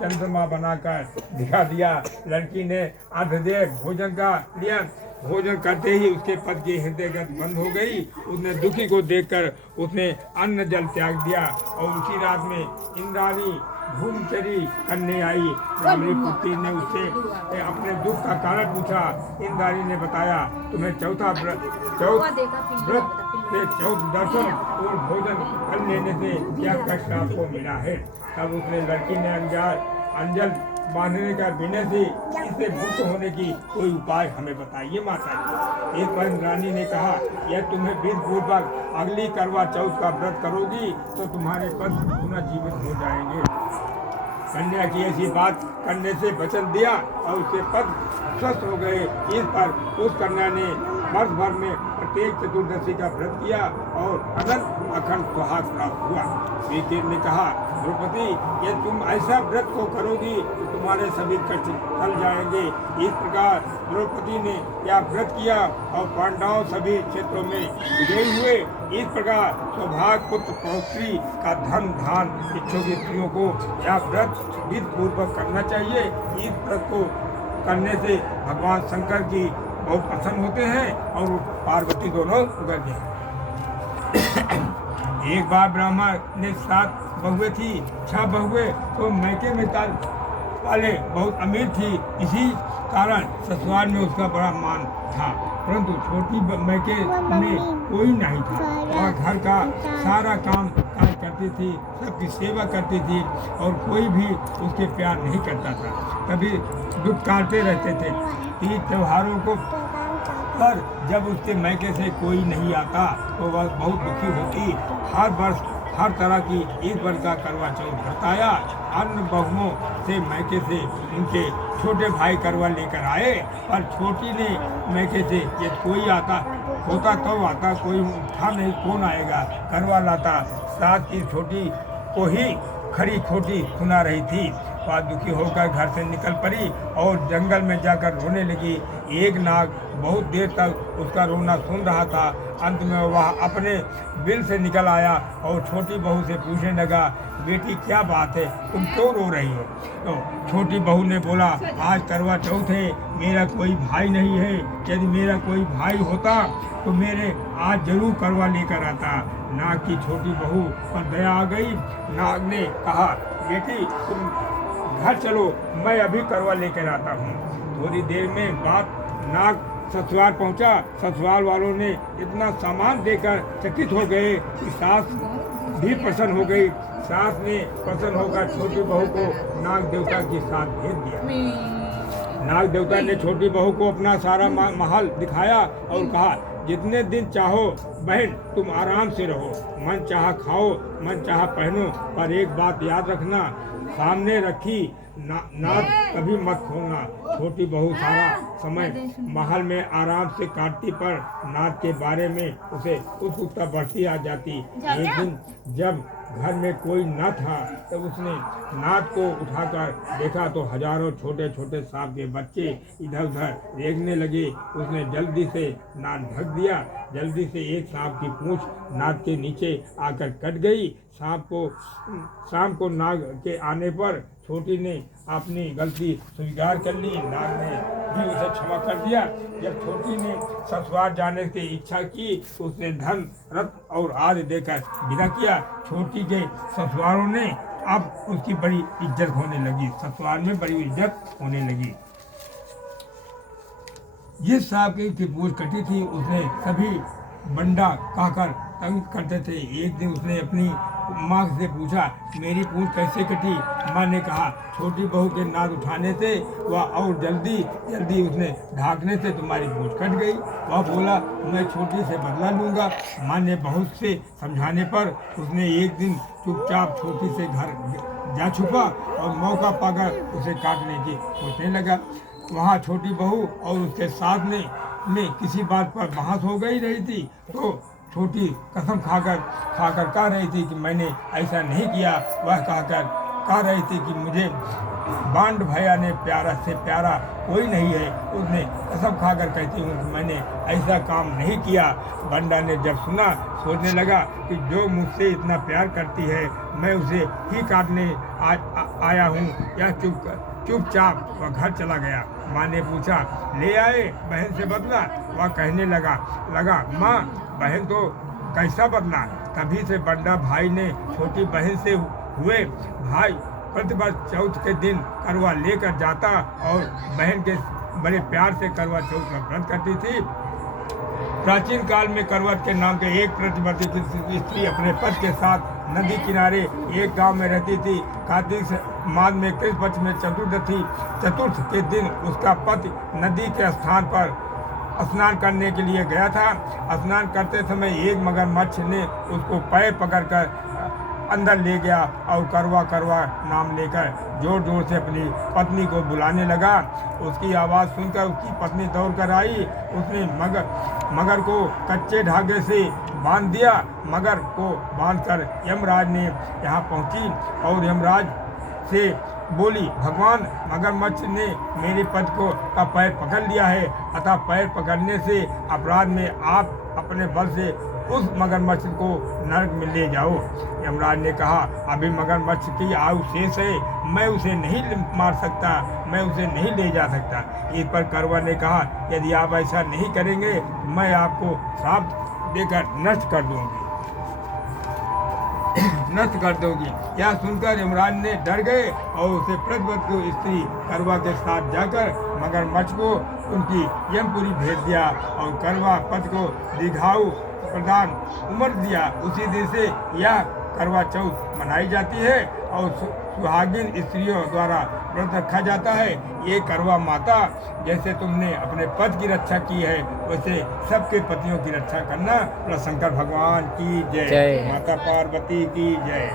चंद्रमा बनाकर दिखा दिया। लड़की ने अर्धदेव भोजन का लिया। भोजन करते ही उसके पद की हृदयगत बंद हो गई। उसने दुखी को देखकर उसने अन्न जल त्याग दिया और उसी रात में इंद्राणी भूमचरी करने आई। ब्राह्मणी पुत्री ने उससे अपने दुख का कारण पूछा। इंद्राणी ने बताया, तुम्हें चौथ दर्शन और भोजन कर लेने से क्या कष्ट आपको मिला है। तब उसने लड़की ने अंजल बांधने का विनय से इससे मुक्त होने की कोई उपाय हमें बताइए माता जी। एक बार रानी ने कहा, यह तुम्हें विधि पूर्वक अगली करवा चौथ का व्रत करोगी तो तुम्हारे पति पुनः जीवित हो जाएंगे। कन्या की ऐसी बात करने से वचन दिया और उसके पद स्वस्थ हो गए। इस पर उस कन्या ने वर्ष भर में प्रत्येक चतुर्दशी का व्रत किया और अनंत अखंड सुहाग प्राप्त हुआ। श्री कृष्ण ने कहा, द्रौपदी, ये तुम ऐसा व्रत को करोगी तो तुम्हारे सभी कष्ट टल जाएंगे। इस प्रकार द्रौपदी ने यह व्रत किया और पांडव सभी क्षेत्रों में विजयी हुए। इस प्रकार सौभाग्य पुत्र पौत्री का धन धान इच्छुक स्त्रियों को यह व्रत विधि पूर्वक करना चाहिए। इस व्रत को करने से भगवान शंकर की बहुत प्रसन्न होते हैं और पार्वती दोनों उगर गए। एक बार ब्राह्मण ने 7 बहुएं थी। 6 बहुएं तो मैके में वाले बहुत अमीर थी। इसी कारण ससुराल में उसका बड़ा मान था, परंतु छोटी मैके में कोई नहीं था और घर का सारा काम काज करती थी, सबकी सेवा करती थी और कोई भी उसके प्यार नहीं करता था। कभी दुख काटते रहते थे। तीज त्योहारों को पर जब उसके मैके से कोई नहीं आता तो वह बहुत दुखी होती। हर वर्ष हर तरह की इस वर्ष का करवा चौथ बरताया। अन्य बहुओं से मैके से उनके छोटे भाई करवा लेकर आए, पर छोटी ने मैके से ये कोई आता होता तो आता, कोई था नहीं, कौन आएगा। करवा लाता। साथ की छोटी को ही खरी खोटी सुना रही थी। वह दुखी होकर घर से निकल पड़ी और जंगल में जाकर रोने लगी। एक नाग बहुत देर तक उसका रोना सुन रहा था। अंत में वह अपने बिल से निकल आया और छोटी बहू से पूछने लगा, बेटी क्या बात है, तुम क्यों रो रही हो। तो छोटी बहू ने बोला, आज करवा चौथ है, मेरा कोई भाई नहीं है। यदि मेरा कोई भाई होता तो मेरे आज जरूर करवा लेकर आता। नाग की छोटी बहू पर दया आ गई। नाग ने कहा, बेटी तुम घर चलो, मैं अभी करवा लेकर आता हूँ। थोड़ी देर में बाद नाग ससुराल पहुँचा। ससुराल वालों ने इतना सामान देकर चकित हो गए कि सास भी प्रसन्न हो गई। सास ने प्रसन्न होकर छोटी बहू को नाग देवता के साथ भेज दिया। नाग देवता ने छोटी बहू को अपना सारा महल दिखाया और कहा, जितने दिन चाहो बहन तुम आराम से रहो, मन चाहा खाओ, मन चाहा पहनो, पर एक बात याद रखना, सामने रखी नाद कभी मत खोलना। छोटी बहू सारा समय महल में आराम से काटती, पर नाद के बारे में उसे उत्सुकता बढ़ती आ जाती। एक दिन जब घर में कोई न था तब उसने नाद को उठाकर देखा तो हजारों छोटे छोटे सांप के बच्चे इधर उधर रेंगने लगे। उसने जल्दी से नाद ढक दिया। जल्दी से एक सांप की पूंछ नाद के नीचे आकर कट गई। सांप को नाग के आने पर छोटी ने अपनी गलती स्वीकार कर ली। नाग ने भी उसे क्षमा कर दिया। जब छोटी ने ससुराल जाने की इच्छा की तो उसने धन रत्न और आदि देकर विदा किया। छोटी के ससुरालों ने अब उसकी बड़ी इज्जत होने लगी। ससुराल में बड़ी इज्जत होने लगी। जिस सांप की पूंछ कटी थी उसने सभी बंडा कहकर तंग करते थे। एक दिन उसने अपनी माँ से पूछा, मेरी पूंछ कैसे कटी। माँ ने कहा, छोटी बहू के नाद उठाने से वह और जल्दी उसने ढाकने से तुम्हारी पूंछ कट गई। वह बोला, मैं छोटी से बदला लूँगा। माँ ने बहुत से समझाने पर उसने एक दिन चुपचाप छोटी से घर जा छुपा और मौका पाकर उसे काटने की सोचने लगा। वहाँ छोटी बहू और उसके साथ में किसी बात पर बहस हो गई रही थी तो छोटी कसम खाकर कह रही थी कि मैंने ऐसा नहीं किया। वह कहकर कह रही थी कि मुझे बांड भैया ने प्यारा से प्यारा कोई नहीं है। उसने कसम खाकर कहती हूँ कि मैंने ऐसा काम नहीं किया। बंडा ने जब सुना सोचने लगा कि जो मुझसे इतना प्यार करती है मैं उसे ही काटने आया हूँ या चुपचाप वह घर चला गया। माँ ने पूछा ले आए बहन से बदला? वह कहने लगा माँ बहन तो कैसा बदला? तभी से बंडा भाई ने छोटी बहन से हुए भाई प्रतिवर्ष चौथ के दिन करवा लेकर जाता और बहन के बड़े प्यार से करवा चौथ का व्रत करती थी। प्राचीन काल में करवट के नाम के एक प्रतिवर्ती स्त्री अपने पति के साथ नदी किनारे एक गांव में रहती थी। कार्तिक मास में कृष्ण पक्ष में चतुर्थ के दिन उसका पति नदी के स्थान पर स्नान करने के लिए गया था। स्नान करते समय एक मगरमच्छ ने उसको पैर पकड़कर अंदर ले गया और करवा नाम लेकर जोर जोर से अपनी पत्नी को बुलाने लगा। उसकी आवाज़ सुनकर उसकी पत्नी दौड़ कर आई। उसने मगर को कच्चे धागे से बांध दिया। मगर को बांधकर यमराज ने यहाँ पहुँची और यमराज से बोली भगवान मगरमच्छ ने मेरे पति को का पैर पकड़ लिया है, अतः पैर पकड़ने से अपराध में आप अपने बल से उस मगरमच्छ को नरक में ले जाओ। यमराज ने कहा अभी मगरमच्छ की आयु शेष है, मैं उसे नहीं मार सकता, मैं उसे नहीं ले जा सकता। इस पर करवा ने कहा यदि आप ऐसा नहीं करेंगे मैं आपको श्राप देकर नष्ट कर दूंगी। यह सुनकर यमराज ने डर गए और उसे प्रतिवर्ती स्त्री करवा के साथ जाकर मगरमच्छ को उनकी यमपुरी भेज दिया और करवा पति को दीर्घायु प्रदान उम्र दिया। उसी दिन से यह करवा चौथ मनाई जाती है और सुहागिन स्त्रियों द्वारा व्रत रखा जाता है। ये करवा माता जैसे तुमने अपने पति की रक्षा की है वैसे सबके पतियों की रक्षा करना। शंकर भगवान की जय, माता पार्वती की जय।